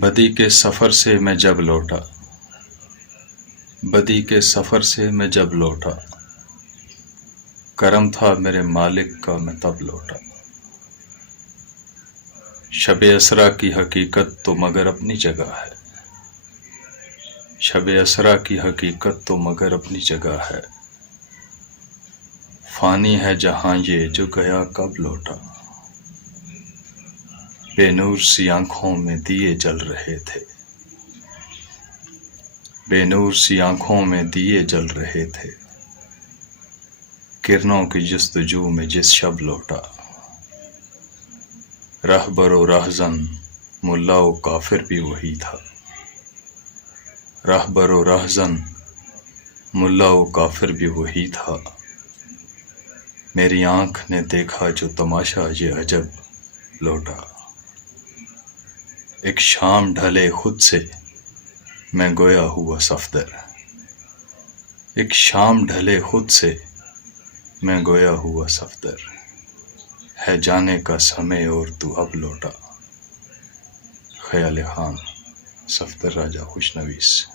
بدی کے سفر سے میں جب لوٹا، بدی کے سفر سے میں جب لوٹا، کرم تھا میرے مالک کا میں تب لوٹا۔ شب اسریٰ کی حقیقت تو مگر اپنی جگہ ہے، شب اسریٰ کی حقیقت تو مگر اپنی جگہ ہے۔ فانی ہے جہاں یہ جو گیا کب لوٹا، بے نور سی آنکھوں میں دیے جل رہے تھے، بے نور سی آنکھوں میں دیے جل رہے تھے، کرنوں کی جستجو میں جس شب لوٹا۔ رہبر و رہزن ملا و کافر بھی وہی تھا، رہبر و رہزن ملا و کافر بھی وہی تھا۔ میری آنکھ نے دیکھا جو تماشا یہ عجب لوٹا۔ ایک شام ڈھلے خود سے میں گویا ہوا صفدر، ایک شام ڈھلے خود سے میں گویا ہوا صفدر، ہے جانے کا سمے اور تو اب لوٹا۔ خیال خان، صفدر راجہ خوش نویس۔